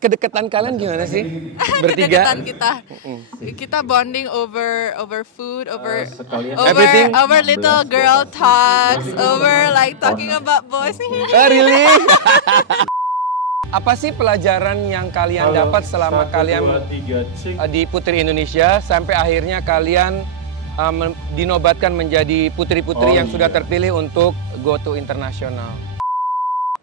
kedekatan kalian gimana sih? Bertiga? Kedekatan kita bonding over food, over Everything? over little girl talks, over like talking about boys. Really? Apa sih pelajaran yang kalian dapat selama kalian di Putri Indonesia sampai akhirnya kalian dinobatkan menjadi putri-putri yang sudah terpilih untuk go to internasional?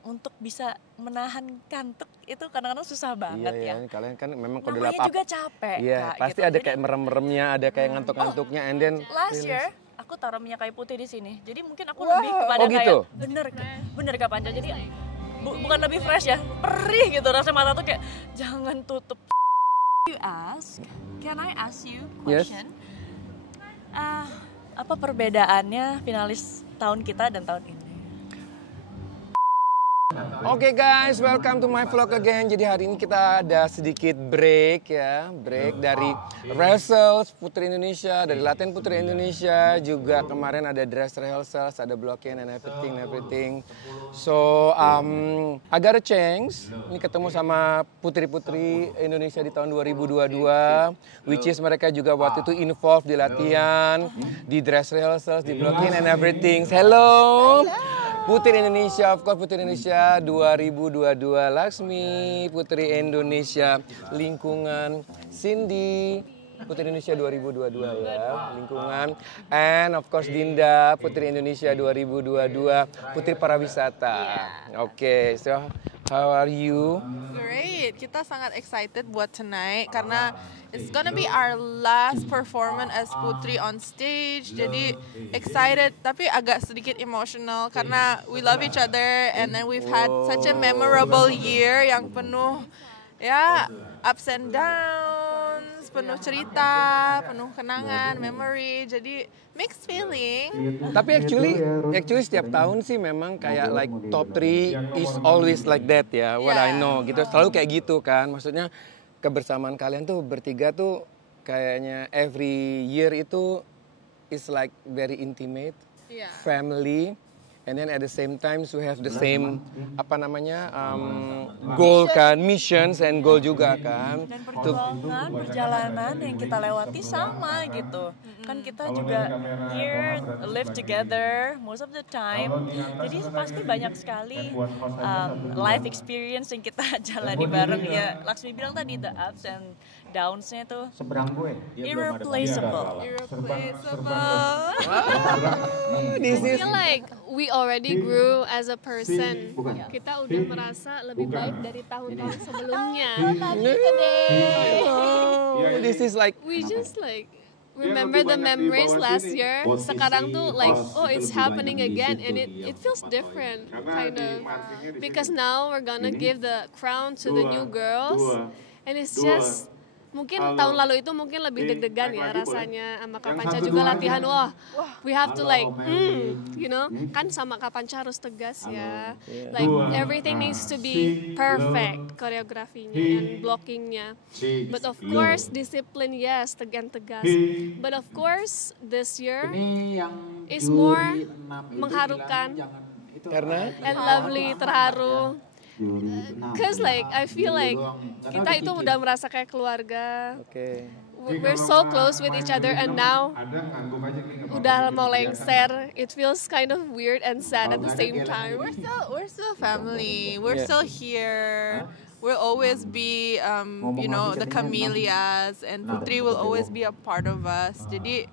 Untuk bisa menahan kantuk itu kadang-kadang susah banget ya. Kalian kan memang kalau namanya juga capek. Iya, Kak, pasti gitu. ada kayak merem-meremnya, ada kayak ngantuk-ngantuknya, and then last year aku taruh minyak kayu putih di sini. Jadi mungkin aku lebih kepada gitu? kayak bener Kak Panca. Jadi bukan lebih fresh ya, perih gitu rasanya mata tuh kayak jangan tutup. Can I ask you question? Yes. Apa perbedaannya finalis tahun kita dan tahun ini? Oke guys, welcome to my vlog again. Jadi hari ini kita ada sedikit break dari rehearsals Putri Indonesia, dari latihan Putri Indonesia, juga kemarin ada dress rehearsals, ada blocking and everything. So I got a chance, ini ketemu sama putri-putri Indonesia di tahun 2022, which is mereka juga waktu itu involved di latihan, di dress rehearsals, di blocking and everything. Hello. Putri Indonesia, of course Putri Indonesia 2022, Laksmi, Putri Indonesia Lingkungan, Cindy, Putri Indonesia 2022 ya, Lingkungan, and of course Dinda, Putri Indonesia 2022, Putri Pariwisata. Oke, so how are you? Great, kita sangat excited buat tonight karena it's gonna be our last performance as Putri on stage. Jadi excited tapi agak sedikit emotional karena we love each other and then we've had such a memorable year yang penuh ya ups and downs, penuh cerita, penuh kenangan, memory. Jadi mixed feeling. Tapi actually setiap tahun sih memang kayak like top 3 is always like that ya, what I know gitu. Selalu kayak gitu kan. Maksudnya kebersamaan kalian tuh bertiga tuh kayaknya every year itu is like very intimate, family, and then at the same time we have the same goal kan, missions and goal juga kan. Dan perjalanan yang kita lewati sama gitu. Kan kita juga here live together most of the time. Jadi pasti banyak sekali life experience yang kita jalani bareng ya. Laksmi bilang tadi the ups and downs-nya tuh irreplaceable. I feel like we already grew as a person. Kita udah merasa lebih baik dari tahun-tahun sebelumnya. This is like We just like remember the memories last year. Sekarang tuh like it's happening again and it feels different kind of because now we're gonna give the crown to the new girls and it's just mungkin tahun lalu itu mungkin lebih deg-degan ya rasanya sama Kak Panca juga latihan we have to like kan sama Kak Panca harus tegas ya like everything needs to be perfect koreografinya and blockingnya but of course disiplin yes tegas but of course this year is more mengharukan karena and lovely terharu. Cause like I feel like kita itu udah merasa kayak keluarga. We're so close with each other and now udah mau lengser. It feels kind of weird and sad at the same time. We're still family. We're still here. We'll always be, the camellias, and Putri will always be a part of us. Jadi,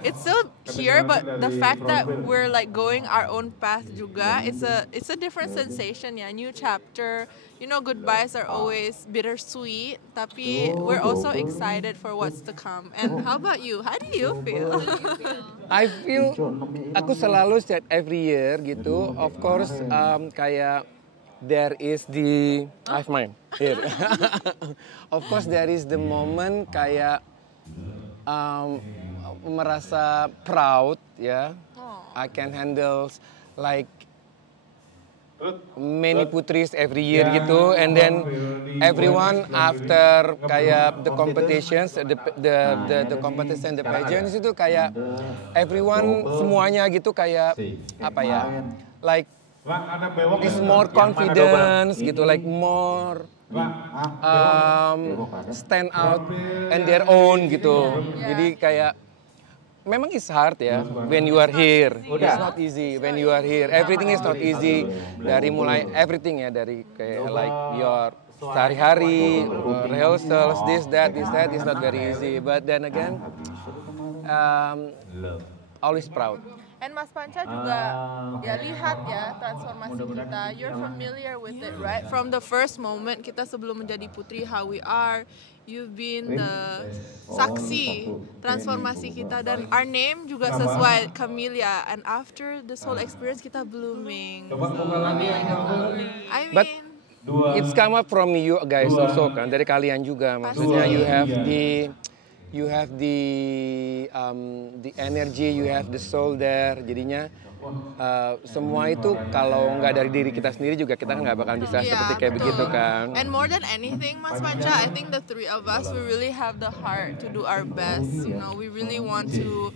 it's still here, but the fact that we're like going our own path juga, it's a different sensation ya. New chapter. Goodbyes are always bittersweet, tapi we're also excited for what's to come. And how about you? How do you feel? I feel aku selalu set every year gitu. Of course kayak there is the I've mine here. Of course there is the moment kayak merasa proud ya. I can handle like many putris every year gitu, and then everyone after kayak the competitions, the competition, the pageants itu kayak everyone semuanya gitu kayak apa ya, like is more confidence gitu, like more stand out and their own gitu. Jadi kayak memang it's hard ya when you are here. It's not easy when you are here. Everything is not easy. Dari mulai everything ya, dari kayak like your sehari-hari, rehearsals, this that is not very easy. But then again, always proud. And Mas Panca juga ya lihat ya transformasi kita. You're familiar with it, right? From the first moment kita sebelum menjadi putri how we are, you've been the saksi transformasi kita dan our name juga sesuai Camellia. And after this whole experience kita blooming. So, I mean, But it's come up from you guys also kan, dari kalian juga. Maksudnya you have the energy, you have the soul there. Jadinya semua itu kalau nggak dari diri kita sendiri juga kita nggak bakal bisa seperti kayak begitu kan. And more than anything, Mas Panca, I think the three of us, we really have the heart to do our best. You know, we really want to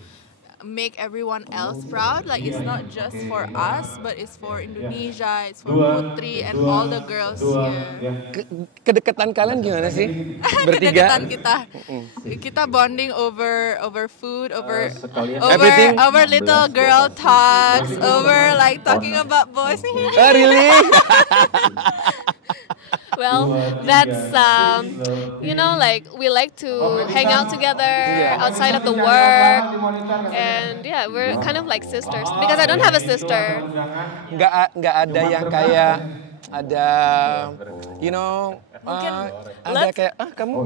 make everyone else proud. Like it's not just for us, but it's for Indonesia, it's for Putri and all the girls here. Kedekatan kalian gimana sih bertiga? Kedekatan kita bonding over food, over Everything. over little girl talks, over like talking about boys. Oh, really? Well, that's you know, like we like to hang out together outside of the work, and yeah, we're kind of like sisters because I don't have a sister. Nggak ada yang kayak ada, you know, ada kayak kamu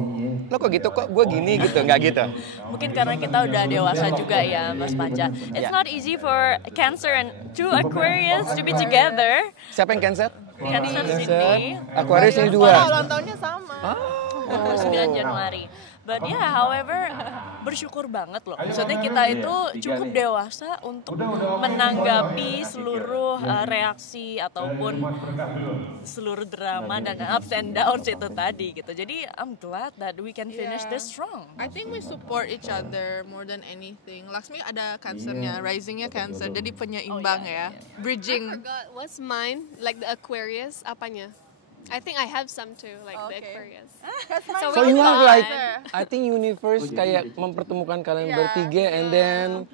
lo kok gitu kok gue gini gitu, nggak gitu. Mungkin karena kita udah dewasa juga ya, Mas Panca. It's not easy for Cancer and two Aquarius to be together. Siapa yang Cancer? Cancer Sydney. Aquarius ini Sekolah 2. ulang tahunnya sama. 9 Januari. But yeah, however, bersyukur banget loh. Maksudnya kita itu cukup dewasa untuk menanggapi seluruh reaksi ataupun seluruh drama dan ups and downs itu tadi gitu. Jadi I'm glad that we can finish this strong. I think we support each other more than anything. Laksmi ada Cancernya, risingnya Cancer, jadi penyeimbang ya. Bridging. I forgot what's mine, like the Aquarius, apanya? I think I have some too, like the Aquarius. So you have like, I think universe kayak mempertemukan kalian bertiga and then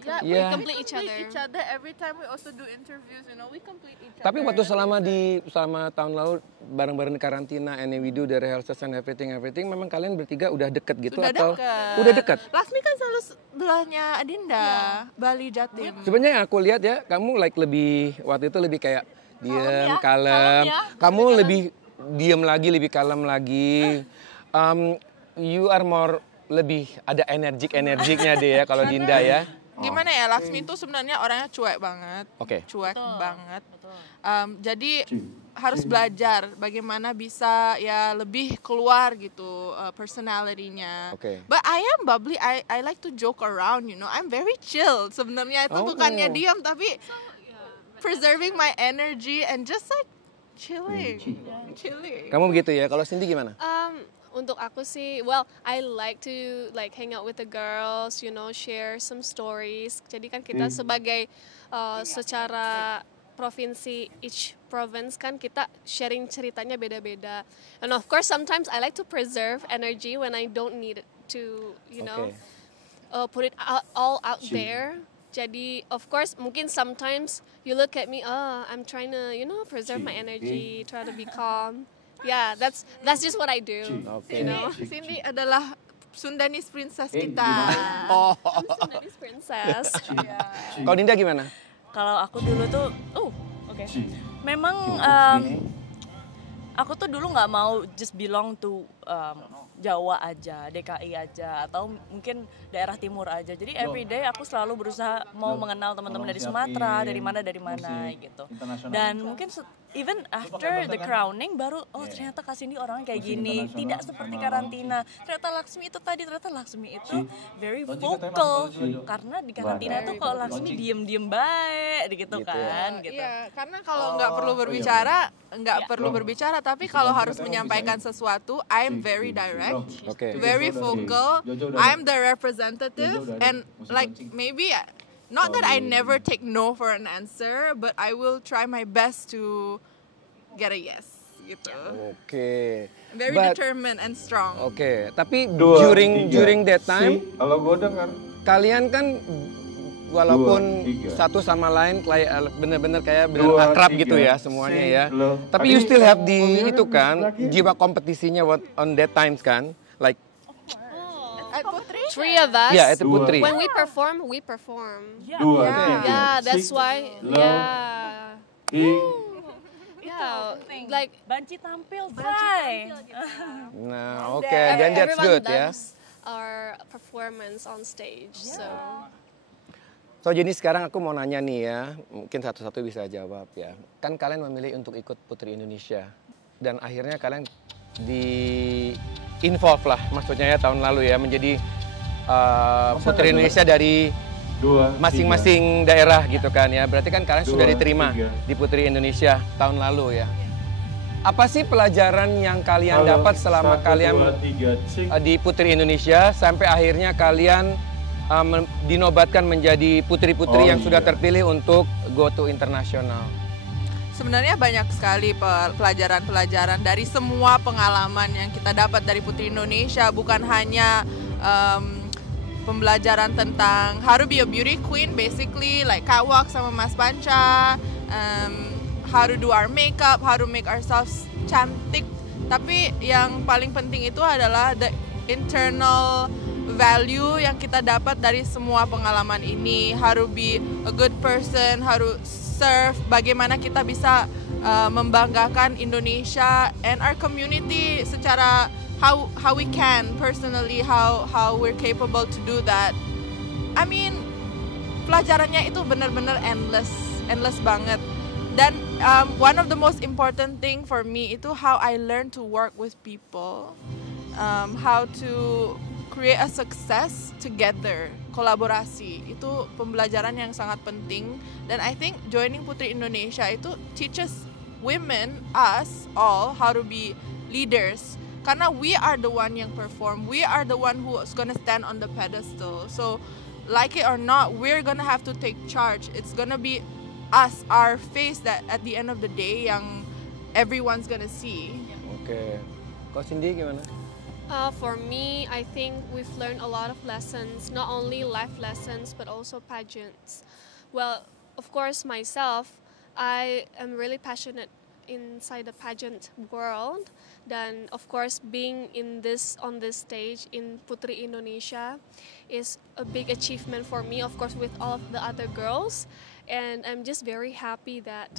We complete each other. Every time we also do interviews, you know, we complete each other. Tapi waktu selama tahun lalu bareng-bareng di karantina and we do the rehearsals and everything, memang kalian bertiga udah deket gitu Sudah atau deket. udah deket? Laksmi kan selalu sebelahnya Adinda, Bali Jatim. Sebenarnya yang aku lihat ya, kamu like lebih waktu itu lebih kayak diem, kalem. Kamu lebih diem lagi, lebih kalem lagi. You are more lebih ada energiknya deh ya kalau Dinda ya. Gimana ya, Laksmi itu sebenarnya orangnya cuek banget. Oke. Cuek banget. Jadi harus belajar bagaimana bisa ya lebih keluar gitu personality-nya. Oke. But I am bubbly. I like to joke around, you know. I'm very chill. Sebenarnya itu bukannya diam tapi preserving my energy and just like chilling. Kamu begitu ya. Kalau Cindy gimana? Untuk aku sih, well, I like to like hang out with the girls, you know, share some stories. Jadi kan kita sebagai secara provinsi, each province kan kita sharing ceritanya beda-beda. And of course, sometimes I like to preserve energy when I don't need it to, you know, put it all out there. Jadi, of course, mungkin sometimes you look at me, I'm trying to, you know, preserve my energy, try to be calm. Yeah, that's just what I do. Okay. You know? Cindy adalah Sundanese princess kita. I'm Sundanese princess. Kalau Dinda gimana? Kalau aku dulu tuh, oke. Memang aku tuh dulu nggak mau just belong to Jawa aja, DKI aja, atau mungkin daerah timur aja. Jadi everyday aku selalu berusaha mau mengenal teman-teman dari Sumatera, dari mana gitu. Dan mungkin even after the crowning baru ternyata Kasindi orangnya kayak gini, tidak seperti karantina. Ternyata Laksmi itu very vocal karena di karantina tuh kalau Laksmi diem baik gitu kan gitu. Iya, karena kalau nggak perlu berbicara, tapi kalau harus menyampaikan sesuatu, I'm very direct, very vocal. I'm the representative, and like maybe not that I never take no for an answer, but I will try my best to get a yes gitu. Oke. Very But- determined and strong. Oke, tapi 2, during 3. that time Kalau gue dengar. kalian kan walaupun 2, 3. satu sama lain kayak bener-bener kayak bener 2, akrab 3. gitu ya semuanya ya. Loh, Tapi tadi you still have di pemilihan itu kan lagi. jiwa kompetisinya on that times kan, like At Putri? 3 of us. ya itu Dua. Putri. When we perform. 2, Yeah, 3. that's why. Low. Yeah. Yeah, like Banci tampil, Fry. Nah, oke, then that's everyone good ya. loves our performance on stage. So jadi sekarang aku mau nanya nih ya, mungkin satu-satu bisa jawab ya. Kan kalian memilih untuk ikut Putri Indonesia dan akhirnya kalian di involve lah, maksudnya ya tahun lalu ya menjadi Putri Indonesia dari 2, masing-masing daerah gitu kan ya. Berarti kan kalian sudah 2, diterima 3. di Putri Indonesia tahun lalu ya. Apa sih pelajaran yang kalian dapat selama kalian di Putri Indonesia sampai akhirnya kalian dinobatkan menjadi putri-putri yang sudah terpilih untuk go to internasional? Sebenarnya banyak sekali pelajaran-pelajaran dari semua pengalaman yang kita dapat dari Putri Indonesia. Bukan hanya pembelajaran tentang how to be a beauty queen, basically like catwalk sama Mas Panca, how to do our makeup, how to make ourselves cantik. Tapi yang paling penting itu adalah the internal value yang kita dapat dari semua pengalaman ini. How to be a good person, how to serve, bagaimana kita bisa membanggakan Indonesia and our community secara how we can personally, how we're capable to do that. I mean, pelajarannya itu benar-benar endless banget. Dan one of the most important thing for me itu how I learn to work with people, how to create a success together, kolaborasi. Itu pembelajaran yang sangat penting. Dan I think joining Putri Indonesia itu teaches women, us all, how to be leaders. Karena we are the one yang perform, we are the one who's gonna stand on the pedestal. So, like it or not, we're gonna have to take charge. It's gonna be us, our face that at the end of the day yang everyone's gonna see. Oke. Kok Cindy gimana? For me, I think we've learned a lot of lessons, not only life lessons, but also pageants. Well, of course, myself, I am really passionate inside the pageant world. Dan of course, being on this stage in Putri Indonesia is a big achievement for me, of course, with all of the other girls. And I'm just very happy that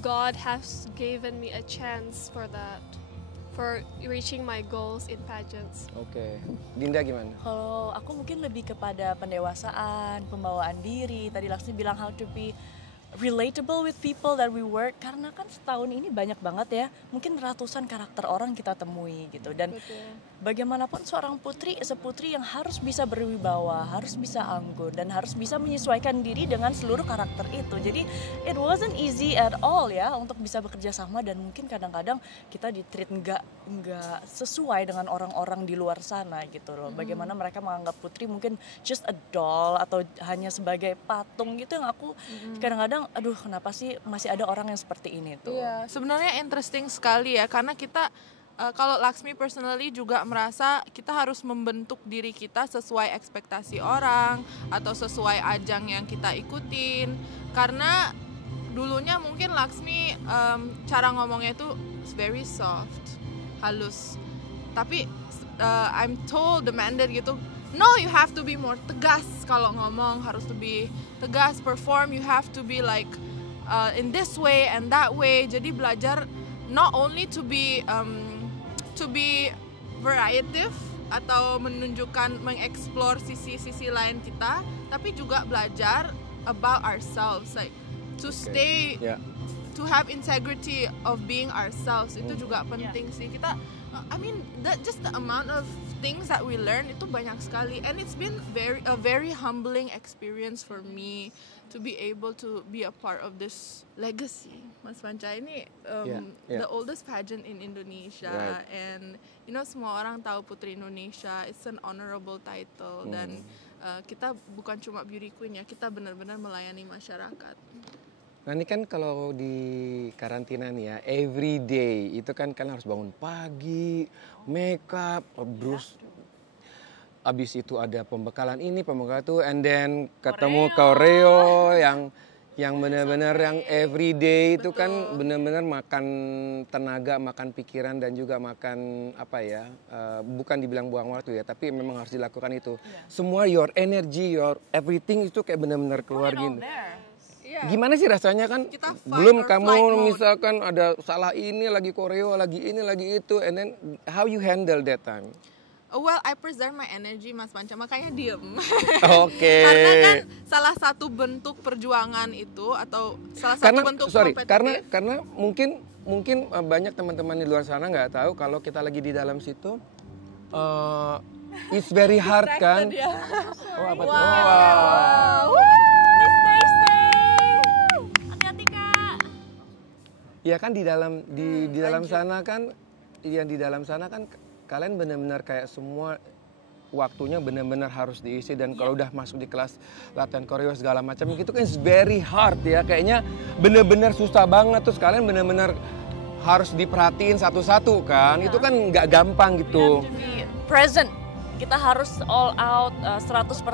God has given me a chance for that, for reaching my goals in pageants. Oke. Dinda gimana? Kalau aku mungkin lebih kepada pendewasaan, pembawaan diri. Tadi Laksmi bilang how to be relatable with people that we work, karena kan setahun ini banyak banget ya, mungkin ratusan karakter orang kita temui gitu. Dan bagaimanapun seorang putri, seputri yang harus bisa berwibawa, harus bisa anggun, dan harus bisa menyesuaikan diri dengan seluruh karakter itu. Jadi it wasn't easy at all ya untuk bisa bekerja sama, dan mungkin kadang-kadang kita di-treat nggak sesuai dengan orang-orang di luar sana gitu loh. Bagaimana mereka menganggap putri mungkin just a doll atau hanya sebagai patung gitu, yang aku kadang-kadang aduh kenapa sih masih ada orang yang seperti ini tuh. Iya, sebenarnya interesting sekali ya, karena kita kalau Laksmi personally juga merasa kita harus membentuk diri kita sesuai ekspektasi orang atau sesuai ajang yang kita ikutin. Karena dulunya mungkin Laksmi cara ngomongnya itu very soft, halus. Tapi I'm told, demanded gitu, no, you have to be more tegas kalau ngomong, harus lebih tegas, perform, you have to be like in this way and that way. Jadi belajar not only to be variative atau menunjukkan, mengeksplor sisi-sisi lain kita, tapi juga belajar about ourselves, like to stay, to have integrity of being ourselves. Itu juga penting sih. Kita I mean, just the amount of things that we learn itu banyak sekali, and it's been a very humbling experience for me to be able to be a part of this legacy. Mas Panca ini the oldest pageant in Indonesia, and you know semua orang tahu Putri Indonesia, it's an honorable title, dan kita bukan cuma beauty queen ya, kita benar-benar melayani masyarakat. Nah ini kan kalau di karantina nih ya, every day itu kan kalian harus bangun pagi, make up, terus abis itu ada pembekalan ini, pembekalan itu, and then ketemu koreo yang benar-benar yang every day itu kan benar-benar makan tenaga, makan pikiran dan juga makan apa ya, bukan dibilang buang waktu ya, tapi memang harus dilakukan itu. Semua your energy, your everything itu kayak benar-benar keluar gitu. Gimana sih rasanya kan belum kamu misalkan ada salah ini lagi koreo lagi ini lagi itu, and then how you handle that time? Well, I preserve my energy, Mas Panca, makanya diem. Oke. Karena kan salah satu bentuk perjuangan itu atau salah satu bentuk kompetitif. Karena mungkin banyak teman-teman di luar sana nggak tahu kalau kita lagi di dalam situ, it's very hard kan? Oh apa tuh? Wow. Ya kan di dalam sana kan, yang di dalam sana kan kalian benar-benar kayak semua waktunya benar-benar harus diisi, dan kalau udah masuk di kelas latihan koreo segala macam gitu kan it's very hard ya, kayaknya benar-benar susah banget, terus kalian benar-benar harus diperhatiin satu-satu kan, itu kan nggak gampang gitu. Present, kita harus all out 100%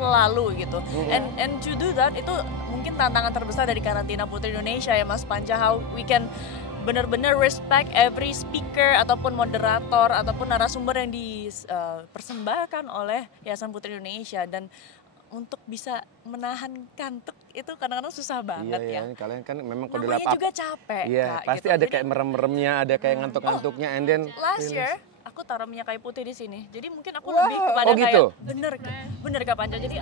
selalu gitu. And to do that itu mungkin tantangan terbesar dari karantina Putri Indonesia ya Mas Panca, how we can benar-benar respect every speaker ataupun moderator ataupun narasumber yang dipersembahkan oleh Yayasan Putri Indonesia, dan untuk bisa menahan kantuk itu kadang-kadang susah banget ya. Iya, kalian kan memang kalau namanya juga capek. Iya, Kak, pasti gitu. ada kayak merem-meremnya, ada kayak ngantuk-ngantuknya, and then last year aku taruh minyak kayu putih di sini. Jadi mungkin aku lebih kepada gitu? kayak bener Kak Panca. Jadi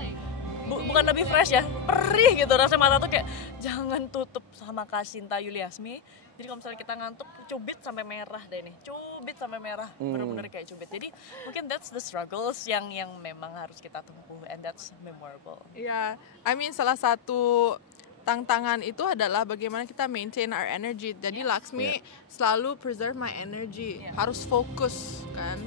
bukan lebih fresh ya, perih gitu rasanya, mata tuh kayak jangan tutup sama Kak Sinta Yuliasmi. Jadi kalau misalnya kita ngantuk, cubit sampai merah deh nih, cubit sampai merah, bener-bener kayak cubit. Jadi mungkin that's the struggles yang memang harus kita tempuh, and that's memorable. Iya, I mean salah satu tantangan itu adalah bagaimana kita maintain our energy. Jadi Laksmi selalu preserve my energy, harus fokus kan.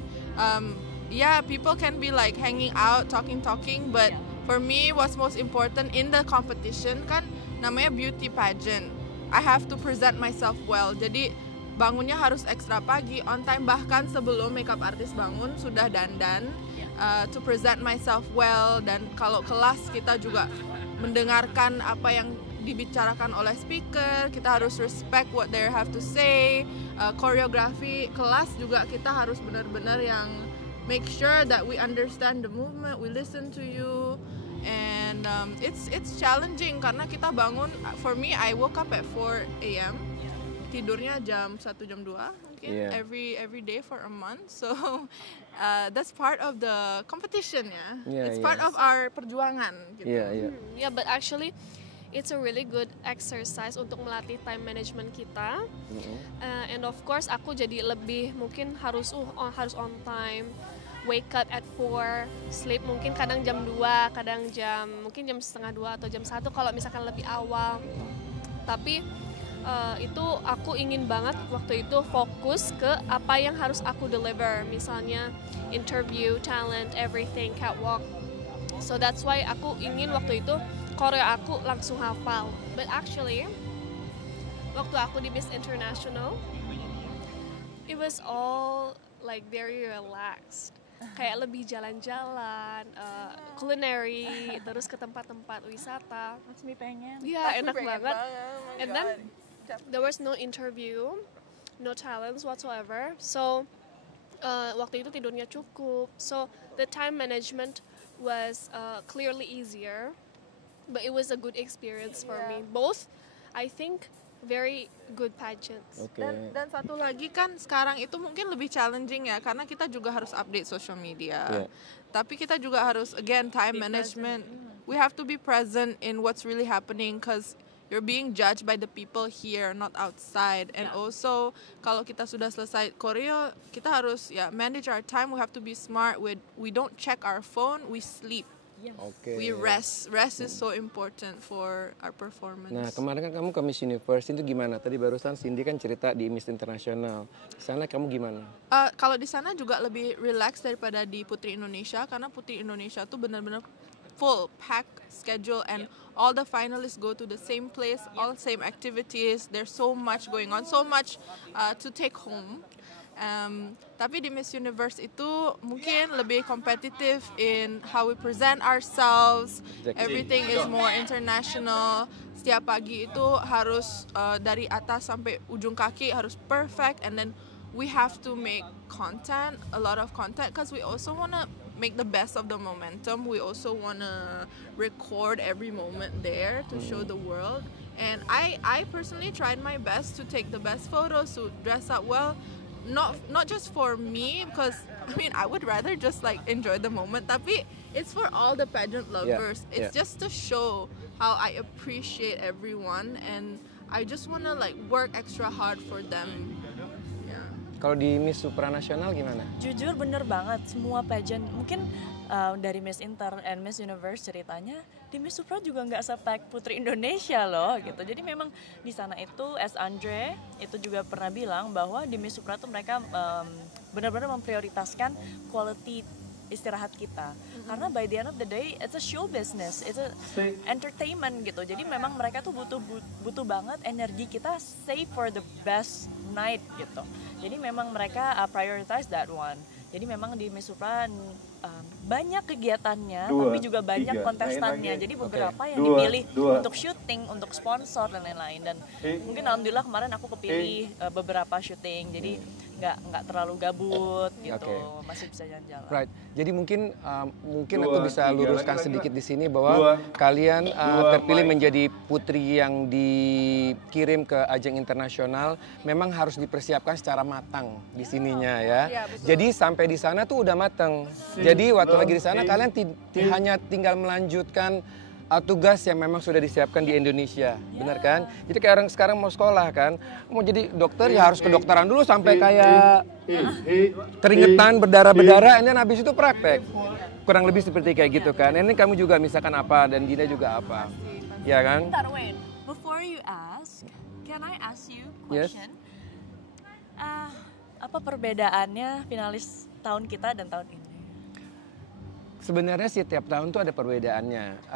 People can be like hanging out, talking, but for me what's most important in the competition kan namanya beauty pageant. I have to present myself well. Jadi bangunnya harus ekstra pagi, on time, bahkan sebelum makeup artist bangun sudah dandan to present myself well. Dan kalau kelas kita juga mendengarkan apa yang dibicarakan oleh speaker, kita harus respect what they have to say. Koreografi kelas juga kita harus benar-benar yang make sure that we understand the movement, we listen to you. And it's challenging karena kita bangun, for me I woke up at 4 a.m. tidurnya jam 1 jam 2 mungkin every day for a month, so that's part of the competition it's part of our perjuangan gitu. Yeah, but actually it's a really good exercise untuk melatih time management kita. And of course aku jadi lebih mungkin harus on time, wake up at 4, sleep mungkin kadang jam 2, kadang mungkin jam setengah 2 atau jam 1 kalau misalkan lebih awal. Tapi itu aku ingin banget waktu itu fokus ke apa yang harus aku deliver, misalnya interview, talent, everything, catwalk. So that's why aku ingin waktu itu koreo aku langsung hafal. But actually waktu aku di Miss International, it was all like very relaxed. Kayak lebih jalan-jalan, culinary, terus ke tempat-tempat wisata. Laksmi pengen. Iya, enak banget. And then there was no interview, no challenge whatsoever. So waktu itu tidurnya cukup. So the time management was clearly easier, but it was a good experience for me. Both, I think, very good pageants. Dan satu lagi kan sekarang itu mungkin lebih challenging ya, karena kita juga harus update social media. Tapi kita juga harus again time management. We have to be present in what's really happening, because you're being judged by the people here, not outside. And also kalau kita sudah selesai koreo, kita harus manage our time. We have to be smart. We don't check our phone, we sleep. Yes. Oke. We rest. Rest is so important for our performance. Nah, kemarin kan kamu ke Miss Universe itu gimana? Tadi barusan Cindy kan cerita di Miss Internasional. Sana kamu gimana? Kalau di sana juga lebih relax daripada di Putri Indonesia, karena Putri Indonesia tuh benar-benar full pack schedule and all the finalists go to the same place, all same activities. There's so much going on, so much to take home. Tapi di Miss Universe itu mungkin lebih kompetitif in how we present ourselves. Everything is more international. Setiap pagi itu harus dari atas sampai ujung kaki harus perfect, and then we have to make content, a lot of content, because we also want to make the best of the momentum. We also want to record every moment there to show the world. And I personally tried my best to take the best photos, to dress up well. Not just for me, because I mean I would rather just like enjoy the moment, tapi it's for all the pageant lovers. It's just to show how I appreciate everyone, and I just want to like work extra hard for them. Yeah. Kalau di Miss Supranasional gimana? Jujur bener banget, semua pageant mungkin dari Miss Inter and Miss Universe ceritanya di Miss Supra juga nggak sepack Putri Indonesia loh gitu. Jadi memang di sana itu as Andre itu juga pernah bilang bahwa di Miss Supra tuh mereka benar-benar memprioritaskan quality istirahat kita. Karena by the end of the day it's a show business, it's a entertainment gitu. Jadi memang mereka tuh butuh banget energi kita save for the best night gitu. Jadi memang mereka prioritize that one. Jadi memang di Miss Supra banyak kegiatannya, tapi juga banyak kontestannya. Jadi beberapa yang dipilih untuk syuting, untuk sponsor dan lain-lain. Dan mungkin alhamdulillah kemarin aku kepilih beberapa syuting. Jadi nggak terlalu gabut gitu, masih bisa jalan-jalan. Right. Jadi mungkin aku bisa luruskan sedikit di sini bahwa kalian terpilih menjadi putri yang dikirim ke ajang internasional memang harus dipersiapkan secara matang di sininya ya. Jadi sampai di sana tuh udah matang. Jadi waktu lagi di sana kalian hanya tinggal melanjutkan tugas yang memang sudah disiapkan di Indonesia, benar kan? Jadi kayak orang sekarang mau sekolah kan, mau jadi dokter ya harus kedokteran dulu sampai kayak keringetan, berdarah-berdarah, dan habis itu praktek. Kurang lebih seperti kayak gitu kan. Ini kamu juga misalkan apa dan Dina juga apa, ya kan? Bentar, wait. Before you ask, can I ask you question? Apa perbedaannya finalis tahun kita dan tahun ini? Sebenarnya sih tiap tahun tuh ada perbedaannya.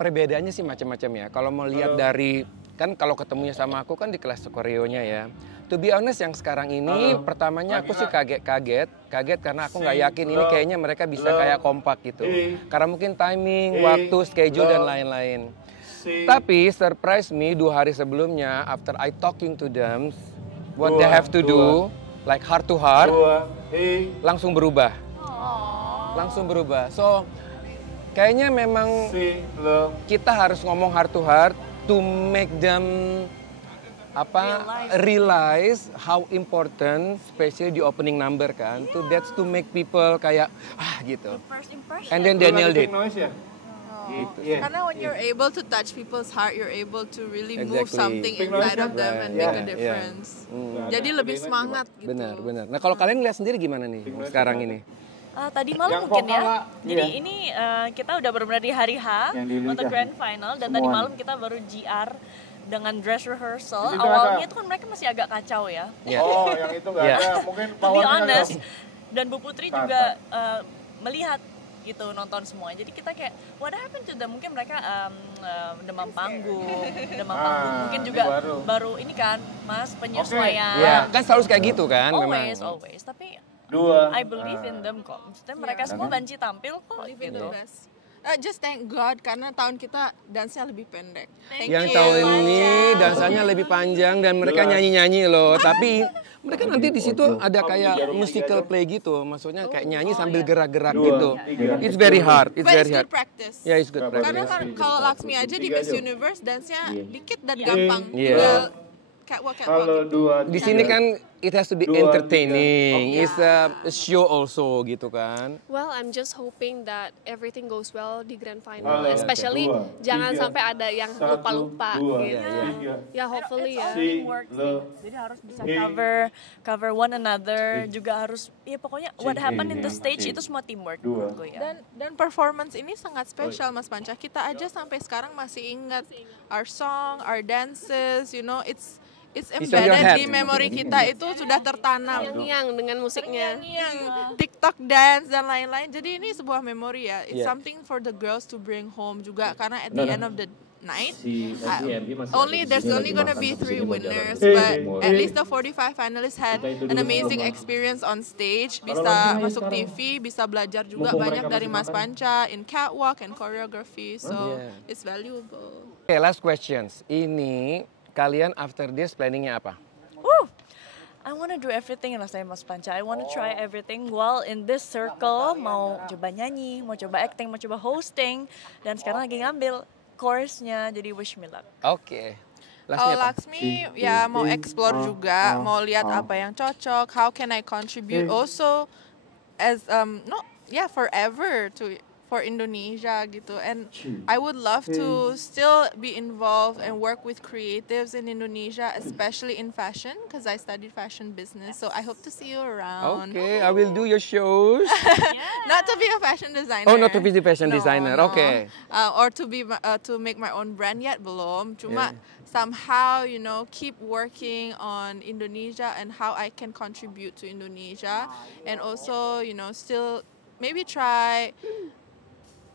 Perbedaannya sih macam-macam ya. Kalau mau lihat dari, kan kalau ketemunya sama aku kan di kelas koreonya ya. To be honest yang sekarang ini pertamanya aku sih kaget karena aku nggak yakin ini kayaknya mereka bisa kayak kompak gitu. Karena mungkin timing, waktu, schedule dan lain-lain. Tapi surprise me 2 hari sebelumnya after I talking to them what they have to do like heart to heart langsung berubah. So kayaknya memang kita harus ngomong heart to heart to make them realize how important, especially di opening number kan. That's to make people kayak gitu. And then Daniel did. Karena when you're able to touch people's heart, you're able to really move something inside of them and make a difference. Jadi lebih semangat gitu. Benar. Nah kalau kalian lihat sendiri gimana nih sekarang ini? Tadi malam mungkin ya. Jadi ini kita udah benar-benar di hari H untuk grand final, dan tadi malam kita baru GR dengan dress rehearsal. Awalnya itu kan mereka masih agak kacau ya. Oh, yang itu nggak ada. Mungkin to be honest. Dan Bu Putri juga melihat gitu nonton semua. Jadi kita kayak what happened to them? Mungkin mereka demam panggung. Mungkin juga baru ini kan Mas penyesuaian. Ya, kan selalu kayak gitu kan memang. Always. Tapi I believe in them kok. Maksudnya mereka semua banci tampil kok gitu. Just thank God karena tahun kita dansnya lebih pendek. Yang tahun ini dansanya lebih panjang dan mereka nyanyi-nyanyi loh. Tapi mereka nanti di situ ada kayak musical play gitu. Maksudnya kayak nyanyi sambil gerak-gerak gitu. It's very hard. But it's good practice. Yeah, it's good practice. Karena kalau Laksmi aja di Miss Universe dansnya dikit dan gampang. Catwalk. Di sini kan it has to be entertaining. It's a show also gitu kan. Well, I'm just hoping that everything goes well di grand final, especially jangan sampai ada yang lupa-lupa gitu. Ya, hopefully ya. Teamwork sih. Jadi harus bisa cover one another, juga harus ya pokoknya what happened in the stage itu semua teamwork menurutku ya. Dan performance ini sangat spesial Mas Panca. Kita aja sampai sekarang masih ingat our song, our dances, you know, it's embedded di memori kita, itu sudah tertanam. Yang dengan musiknya. Yang TikTok dance dan lain-lain. Jadi ini sebuah memori ya. It's something for the girls to bring home juga, karena at the end of the night there's only gonna be 3 winners, but at least the 45 finalists had an amazing experience on stage. Bisa masuk TV, bisa belajar juga banyak dari Mas Panca in catwalk and choreography, so it's valuable. Okay, last questions. Ini kalian after this planningnya apa? I want to do everything rasanya Mas Panca. I want to try everything while in this circle. Mau coba nyanyi, mau coba acting, mau coba hosting, dan sekarang lagi ngambil course-nya. Jadi wish me luck. Oke. Kalau Laksmi ya mau explore juga, mau lihat apa yang cocok. How can I contribute also as forever for Indonesia gitu, and I would love to still be involved and work with creatives in Indonesia, especially in fashion, because I studied fashion business. So I hope to see you around. Okay, I will do your shows. Not to be a fashion designer. Oh, not to be the fashion designer. No. Okay. Or to make my own brand yet belum. Cuma somehow, you know, keep working on Indonesia and how I can contribute to Indonesia, and also, you know, still maybe try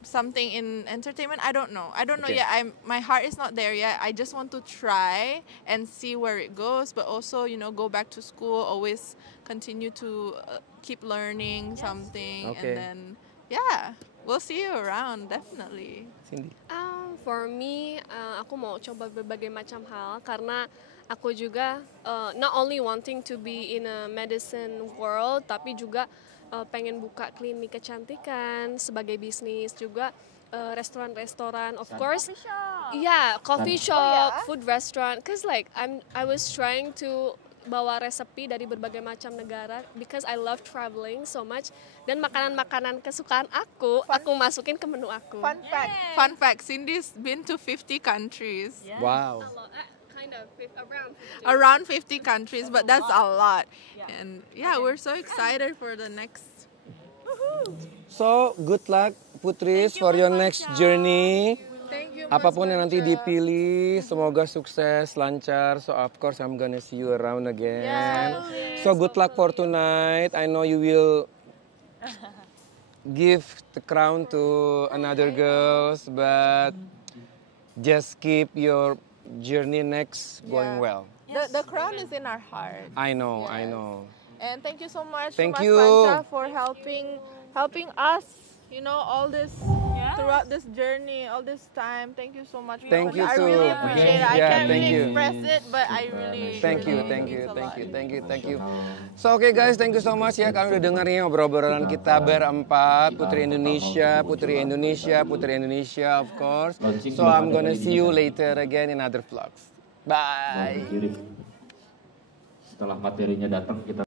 something in entertainment. I don't know yet. My heart is not there yet. I just want to try and see where it goes, but also, you know, go back to school, always continue to keep learning something, and then we'll see you around definitely. Cindy. For me, aku mau coba berbagai macam hal karena aku juga not only wanting to be in a medicine world, tapi juga pengen buka klinik kecantikan sebagai bisnis juga, restoran-restoran, of course, coffee shop, food restaurant, cause like I was trying to bawa resepi dari berbagai macam negara because I love traveling so much, dan makanan-makanan kesukaan aku masukin ke menu aku. Fun fact, Cindy's been to 50 countries. Wow. Around 50 countries, but that's a lot. And we're so excited for the next. So, good luck Putris for your next journey. Thank you. Apapun yang nanti dipilih, semoga sukses, lancar. So, of course, I'm gonna see you around again. So, good luck for tonight. I know you will give the crown to another girls, but just keep your journey next going well. The crown is in our heart. I know. And thank you so much, Thank Mas you. Panca, for helping us, you know, all this throughout this journey, all this time. Thank you so much. Thank you I too. really appreciate it. I Yeah, can't thank really you. express it, but I really Thank you. Thank you. So, okay guys, thank you so much ya. Kalian udah denger nih obrolan kita berempat, Putri Indonesia, of course. So, I'm gonna see you later again in other vlogs. Bye. Setelah materinya datang kita